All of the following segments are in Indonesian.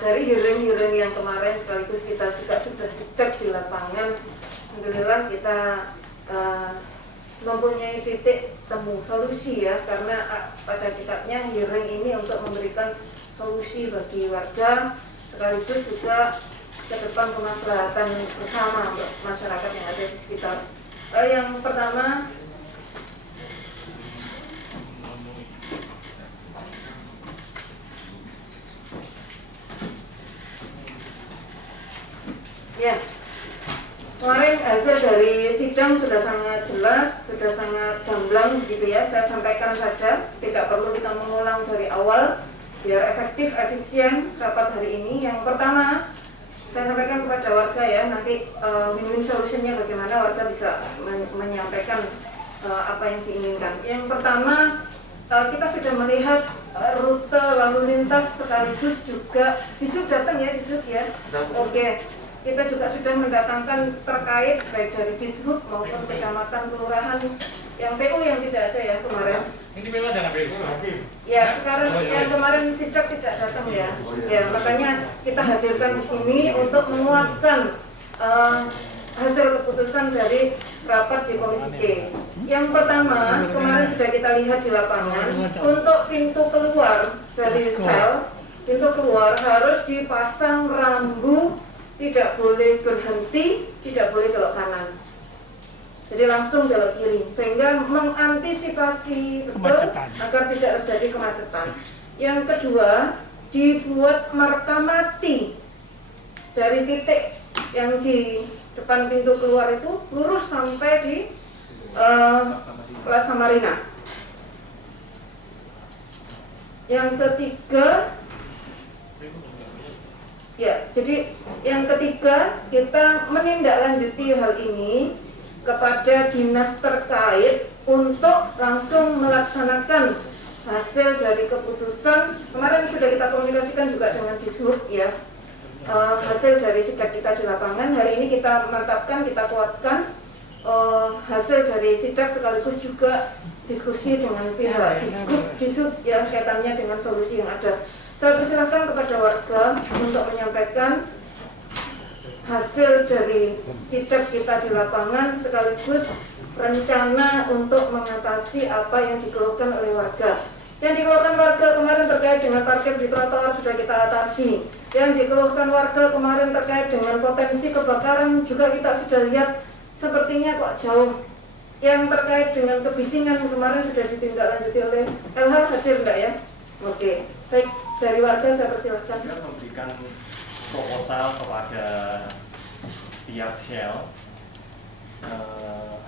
dari hearing-hearing yang kemarin sekaligus kita juga sudah sidak di lapangan, alhamdulillah kita mempunyai titik temu solusi ya, karena pada hakikatnya hearing ini untuk memberikan solusi bagi warga sekaligus juga ke depan kemaslahatan bersama untuk masyarakat yang ada di sekitar. Yang pertama, ya, kemarin hasil dari sidang sudah sangat jelas, sudah sangat gamblang begitu ya. Saya sampaikan saja, tidak perlu kita mengulang dari awal, biar efektif, efisien rapat hari ini. Yang pertama, saya sampaikan kepada warga ya, nanti win-win solutionnya bagaimana warga bisa menyampaikan apa yang diinginkan. Yang pertama, kita sudah melihat rute lalu lintas sekaligus juga Disub datang ya, Disub ya. Oke. Kita juga sudah mendatangkan terkait baik dari Dishub maupun kecamatan, kelurahan, yang PU yang tidak ada ya kemarin. Ini memang jangan PU. Ya, sekarang yang kemarin sidak tidak datang ya. Ya, makanya kita hadirkan di sini untuk menguatkan hasil keputusan dari rapat di Komisi C. Yang pertama, kemarin sudah kita lihat di lapangan, untuk pintu keluar dari sel, pintu keluar harus dipasang rambu, tidak boleh berhenti, tidak boleh belok kanan. Jadi langsung belok kiri, sehingga mengantisipasi betul agar tidak terjadi kemacetan. Yang kedua, dibuat marka mati dari titik yang di depan pintu keluar itu lurus sampai di Plaza Marina. Yang ketiga, ya, jadi yang ketiga kita menindaklanjuti hal ini kepada dinas terkait untuk langsung melaksanakan hasil dari keputusan. Kemarin sudah kita komunikasikan juga dengan Dishub ya, hasil dari sidak kita di lapangan. Hari ini kita mantapkan, kita kuatkan hasil dari sidak sekaligus juga diskusi dengan pihak Dishub yang kaitannya dengan solusi yang ada. Saya persilakan kepada warga untuk menyampaikan hasil dari sidak kita di lapangan sekaligus rencana untuk mengatasi apa yang dikeluhkan oleh warga. Yang dikeluhkan warga kemarin terkait dengan parkir di trotoar sudah kita atasi. Yang dikeluhkan warga kemarin terkait dengan potensi kebakaran juga kita sudah lihat sepertinya kok jauh. Yang terkait dengan kebisingan kemarin sudah ditindaklanjuti oleh LH, hadir enggak ya? Oke, baik. Dari warga saya persilahkan. Kita memberikan proposal kepada pihak Shell.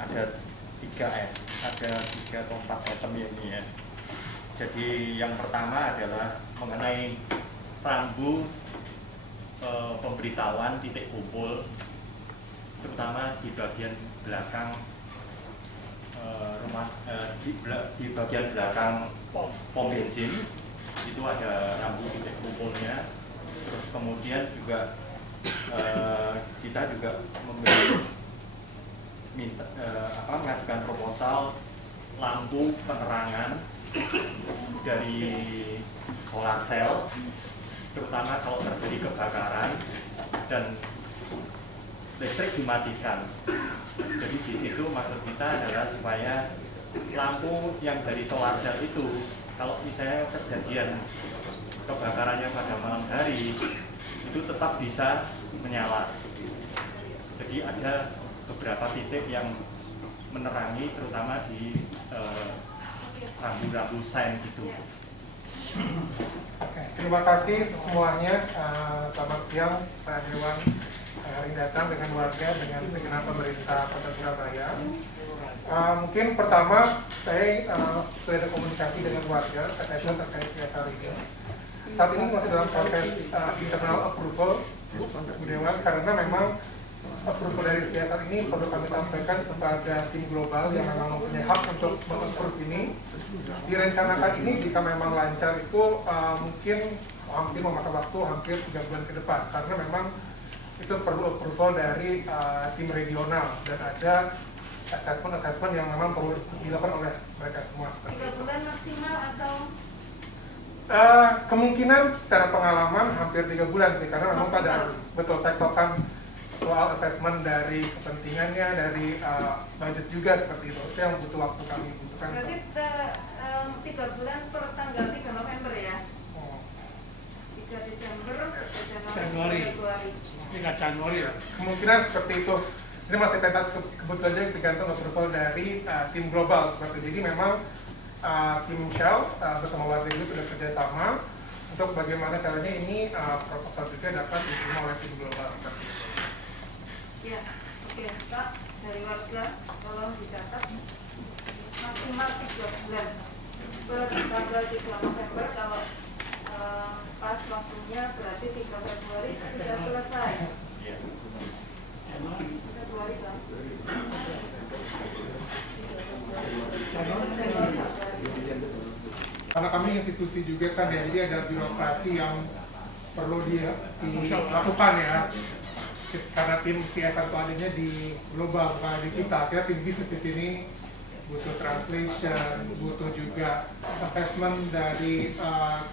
Ada 3 atau 4 item ini ya. Jadi yang pertama adalah mengenai rambu pemberitahuan titik kumpul, terutama di bagian belakang di bagian belakang pom bensin. Itu ada rambu titik kumpulnya. Terus kemudian juga kita juga mengajukan proposal lampu penerangan dari solar cell, terutama kalau terjadi kebakaran dan listrik dimatikan. Jadi di situ maksud kita adalah supaya lampu yang dari solar cell itu, kalau misalnya kejadian kebakarannya pada malam hari, itu tetap bisa menyala. Jadi ada beberapa titik yang menerangi, terutama di rambu-rambu sign itu. Oke, terima kasih semuanya. Selamat siang Pak Dewan. Hari ini datang dengan warga, dengan segenap pemerintah Kota Surabaya. Mungkin pertama saya sudah ada komunikasi dengan warga terkait CSR ini. Saat ini masih dalam proses internal approval Bu Dewan, karena memang approval dari CSR ini perlu kami sampaikan kepada tim global yang memang mempunyai hak untuk meng-approve ini. Direncanakan ini jika memang lancar itu mungkin hampir memakan waktu hampir 3 bulan ke depan, karena memang itu perlu approval dari tim regional dan ada assessment yang memang perlu dilakukan oleh mereka semua. 3 bulan maksimal atau Kemungkinan secara pengalaman hampir 3 bulan sih, karena memang pada betul tektokan soal assessment dari kepentingannya, dari budget juga seperti itu. Itu yang butuh waktu kami butuhkan. Berarti 3 bulan per tanggal 3 November ya? 3 Desember, Januari. Februari. 3 Januari ya. Kemungkinan seperti itu. Ini masih kebetulan tergantung approval dari tim global seperti itu. Jadi memang tim Shell bersama warga itu sudah kerjasama untuk bagaimana caranya ini proposal juga dapat diterima oleh tim global seperti itu. Ya, oke Pak, dari warga tolong dicatat maksimal 3 bulan per tanggal 3 November. Kalau pas waktunya berarti 3 Februari sudah selesai. Februari Pak. Karena kami institusi juga kan ya, jadi ada birokrasi yang perlu dilakukan ya. Karena tim CSR itu adanya di global, bukan di kita. Akhirnya tim bisnis di sini butuh translation, butuh juga assessment dari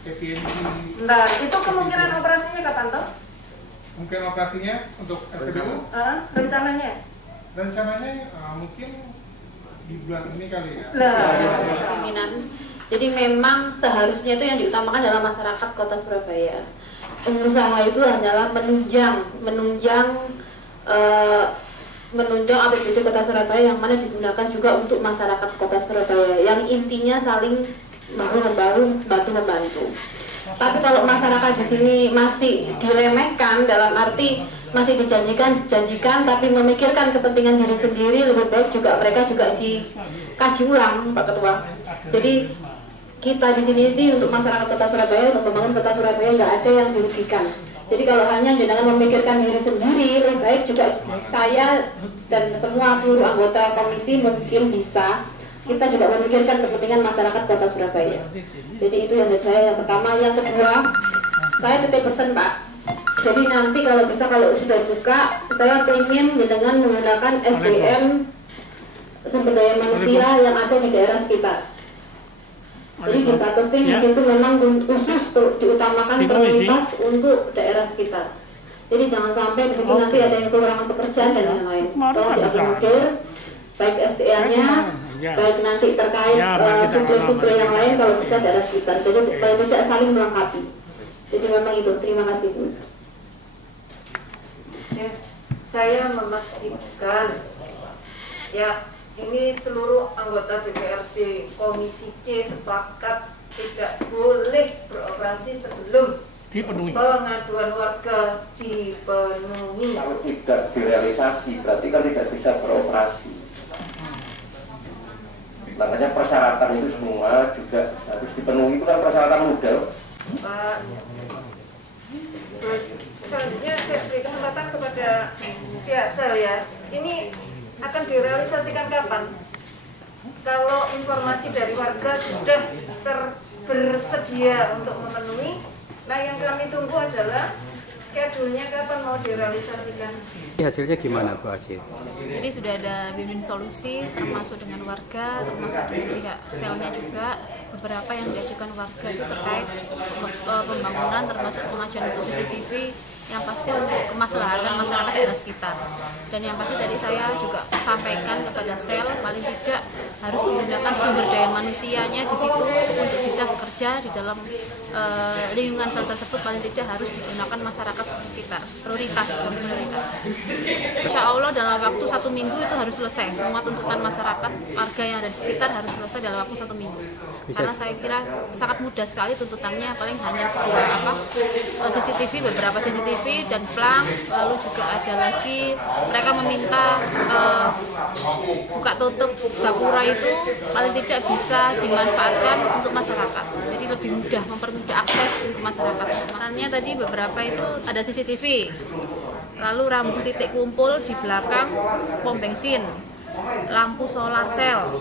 KPMG. Nah, itu kemungkinan operasinya kapan toh? Mungkin operasinya untuk SPBU? Rencananya? Rencananya mungkin di bulan ini kali ya. Kemungkinan. Jadi memang seharusnya itu yang diutamakan adalah masyarakat Kota Surabaya. Pengusaha itu hanyalah menunjang APBD Kota Surabaya yang mana digunakan juga untuk masyarakat Kota Surabaya yang intinya saling bantu-membantu. Tapi kalau masyarakat di sini masih diremehkan, dalam arti masih dijanjikan tapi memikirkan kepentingan diri sendiri, lebih baik juga mereka juga dikaji ulang, Pak Ketua. Jadi kita di sini ini untuk masyarakat Kota Surabaya, untuk membangun Kota Surabaya nggak ada yang dirugikan. Jadi kalau hanya jangan memikirkan diri sendiri, lebih baik juga saya dan semua seluruh anggota komisi mungkin bisa kita juga memikirkan kepentingan masyarakat Kota Surabaya. Jadi itu yang dari saya yang pertama. Yang kedua, saya titip pesan Pak. Jadi nanti kalau bisa, kalau sudah buka, saya ingin dengan menggunakan SDM sumber daya manusia yang ada di daerah sekitar. Jadi dibatasin di situ memang khusus diutamakan prioritas untuk daerah sekitar. Jadi jangan sampai di situ nanti ada yang kekurangan pekerjaan dan lain-lain. Tolong diakomodir baik SDA-nya, baik nanti terkait suplai-suplai yang lain kalau bisa daerah sekitar. Jadi paling tidak saling melengkapi. Jadi memang itu. Terima kasih Bu. Yes, saya memastikan ya, ini seluruh anggota DPRD Komisi C sepakat tidak boleh beroperasi sebelum Dipenuhi. pengaduan warga dipenuhi. Kalau tidak direalisasi berarti kan tidak bisa beroperasi. Makanya persyaratan itu semua juga harus dipenuhi. Itu kan persyaratan modal. Pak, selanjutnya saya beri kesempatan kepada pihak sel ya. Ini akan direalisasikan kapan? Kalau informasi dari warga sudah bersedia untuk memenuhi, nah yang kami tunggu adalah schedule-nya kapan mau direalisasikan. Hasilnya gimana Bu Asyid? Jadi sudah ada win-win solusi termasuk dengan warga, termasuk dengan pihak selnya juga. Beberapa yang diajukan warga itu terkait pembangunan, termasuk pengajuan untuk CCTV yang pasti untuk kemaslahatan masyarakat daerah sekitar. Dan yang pasti tadi saya juga sampaikan kepada sel paling tidak harus menggunakan sumber daya manusianya di situ untuk bisa bekerja di dalam lingkungan sel tersebut, paling tidak harus digunakan masyarakat sekitar. Prioritas. Insya Allah dalam waktu 1 minggu itu harus selesai. Semua tuntutan masyarakat, warga yang ada di sekitar harus selesai dalam waktu 1 minggu. Karena saya kira sangat mudah sekali tuntutannya, paling hanya CCTV, beberapa CCTV dan plang, lalu juga ada lagi mereka meminta buka tutup gapura itu paling tidak bisa dimanfaatkan untuk masyarakat. Jadi lebih mudah, mempermudah akses untuk masyarakat. Makanya tadi beberapa itu ada CCTV, lalu rambu titik kumpul di belakang pom bensin, lampu solar sel,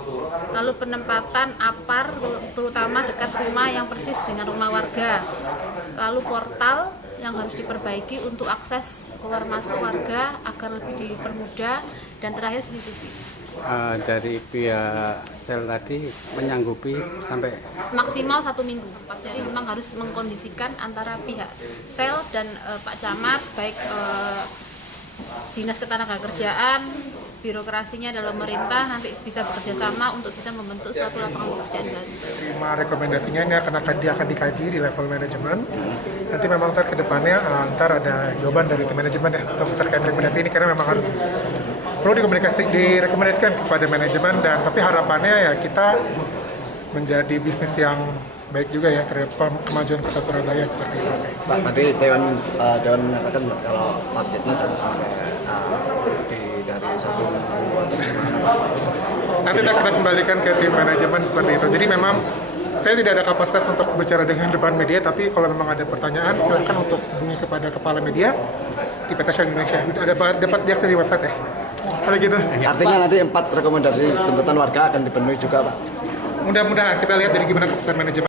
lalu penempatan APAR terutama dekat rumah yang persis dengan rumah warga, lalu portal yang harus diperbaiki untuk akses keluar masuk warga agar lebih dipermudah, dan terakhir CCTV. Dari pihak sel tadi menyanggupi sampai Maksimal 1 minggu. Jadi memang harus mengkondisikan antara pihak sel dan Pak Camat, baik Dinas Ketenagakerjaan, birokrasinya dalam pemerintah nanti bisa bekerja sama untuk bisa membentuk suatu lapangan pekerjaan baru. Terima rekomendasinya, ini dia akan dikaji di level manajemen. Nanti memang ke depannya ntar ada jawaban dari tim manajemen ya untuk terkait rekomendasi ini, karena memang harus perlu direkomendasikan kepada manajemen, dan tapi harapannya ya kita menjadi bisnis yang baik juga ya terhadap kemajuan Kota Surabaya seperti itu sih. Pak, tadi Dewan menyatakan kalau targetnya dari sampai dari 1 minggu atau gimana? Nanti kita kembalikan ke tim manajemen seperti itu. Jadi memang saya tidak ada kapasitas untuk bicara dengan depan media, tapi kalau memang ada pertanyaan silakan untuk hubungi kepada kepala media di PT Shell Indonesia. Dapat diakses di website ya. Kalau gitu. Artinya nanti 4 rekomendasi tuntutan warga akan dipenuhi juga, Pak? Mudah-mudahan kita lihat dari gimana keputusan manajemen.